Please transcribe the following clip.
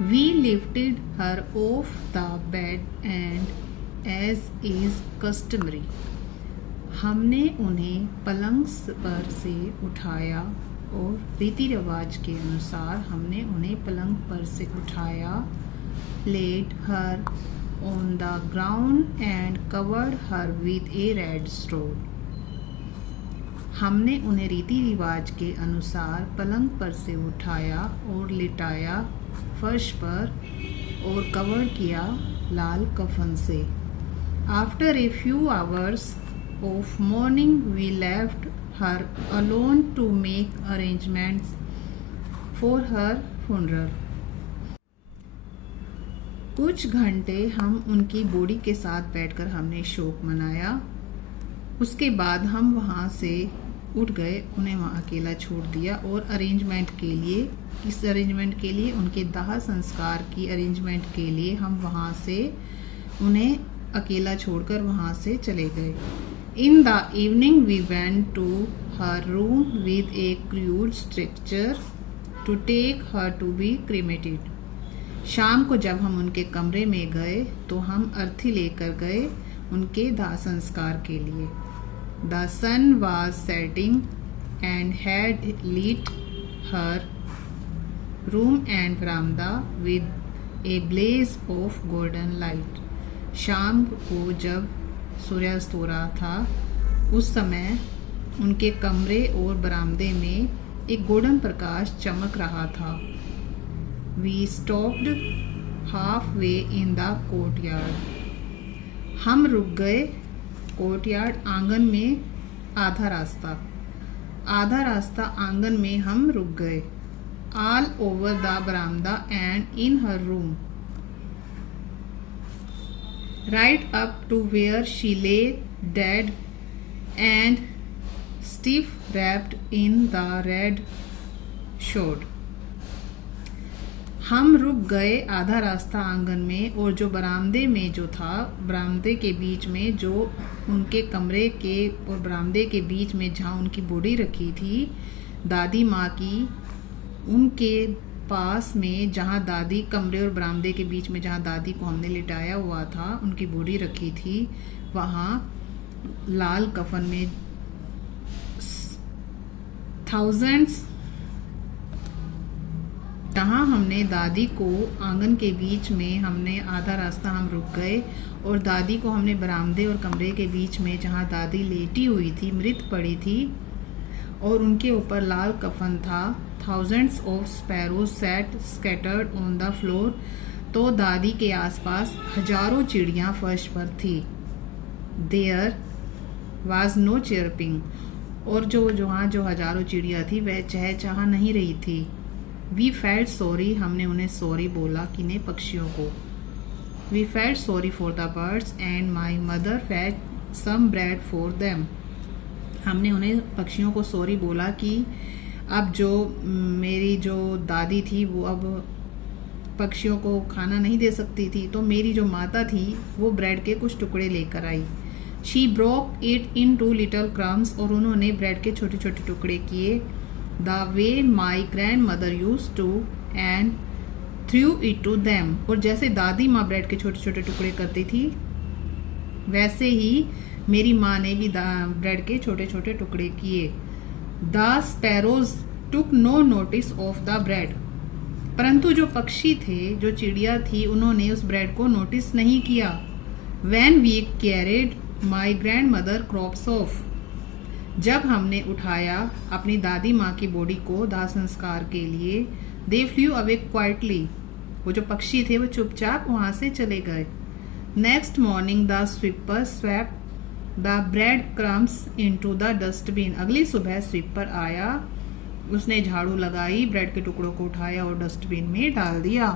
We lifted her off the bed and, as is customary, हमने उन्हें पलंग पर से उठाया और रीति रिवाज के अनुसार हमने उन्हें पलंग पर से उठाया. Laid her on the ground and covered her with a red straw. हमने उन्हें रीति रिवाज के अनुसार पलंग पर से उठाया और लिटाया फर्श पर और कवर किया लाल कफन से. After a few hours of mourning we left her alone to make arrangements for her funeral. कुछ घंटे हम उनकी बॉडी के साथ बैठकर हमने शोक मनाया. उसके बाद हम वहाँ से उठ गए, उन्हें वहाँ अकेला छोड़ दिया और इस अरेंजमेंट के लिए उनके दाह संस्कार की अरेंजमेंट के लिए हम वहाँ से उन्हें अकेला छोड़कर वहाँ से चले गए. In the evening we went to her room with a crude structure to take her to be cremated. शाम को जब हम उनके कमरे में गए तो हम अर्थी लेकर गए उनके दाह संस्कार के लिए. The sun was setting and had lit her room and veranda with a blaze of golden light. शाम को जब सूर्यास्त हो रहा था उस समय उनके कमरे और बरामदे में एक गोल्डन प्रकाश चमक रहा था. We stopped halfway in the courtyard. हम रुक गए कोर्टयार्ड आंगन में आधा रास्ता आंगन में हम रुक गए. All over the veranda and in her room, right up to where she lay dead and stiff wrapped in the red shroud. हम रुक गए आधा रास्ता आंगन में और जो बरामदे में जो था, बरामदे के बीच में जो उनके कमरे के और बरामदे के बीच में जहाँ उनकी बॉडी रखी थी दादी माँ की, उनके पास में जहाँ दादी कमरे और बरामदे के बीच में जहाँ दादी को हमने लिटाया हुआ था, उनकी बॉडी रखी थी, वहाँ लाल कफन में थाउजेंड्स, जहाँ हमने दादी को आंगन के बीच में हमने आधा रास्ता हम रुक गए और दादी को हमने बरामदे और कमरे के बीच में जहाँ दादी लेटी हुई थी, मृत पड़ी थी और उनके ऊपर लाल कफन था. Thousands of sparrows sat scattered on the floor. तो दादी के आसपास हजारों चिड़ियाँ फर्श पर थी. There was no chirping. और जो हजारों चिड़िया थी वह चहचहा नहीं रही थी. We felt sorry. हमने उन्हें सॉरी बोला, किन्हें, पक्षियों को. We felt sorry for the birds and my mother fed some bread for them. हमने उन्हें पक्षियों को सॉरी बोला कि अब मेरी जो दादी थी वो अब पक्षियों को खाना नहीं दे सकती थी, तो मेरी जो माता थी वो ब्रेड के कुछ टुकड़े लेकर आई. She broke it in two little crumbs. और उन्होंने ब्रेड के छोटे छोटे टुकड़े किए. The way my grandmother used to and threw it to them. और जैसे दादी माँ ब्रेड के छोटे छोटे टुकड़े करती थी वैसे ही मेरी माँ ने भी ब्रेड के छोटे छोटे टुकड़े किए. The sparrows took no notice of the bread. परंतु जो पक्षी थे, जो चिड़िया थी, उन्होंने उस ब्रेड को नोटिस नहीं किया. When we carried my grandmother crops off. जब हमने उठाया अपनी दादी माँ की बॉडी को दाह संस्कार के लिए, दे फ्लू अवे क्वाइटली. वो जो पक्षी थे वो चुपचाप वहाँ से चले गए. Next morning the sweeper swept the bread crumbs into the dustbin. अगली सुबह स्वीपर आया, उसने झाड़ू लगाई, ब्रेड के टुकड़ों को उठाया और डस्टबिन में डाल दिया.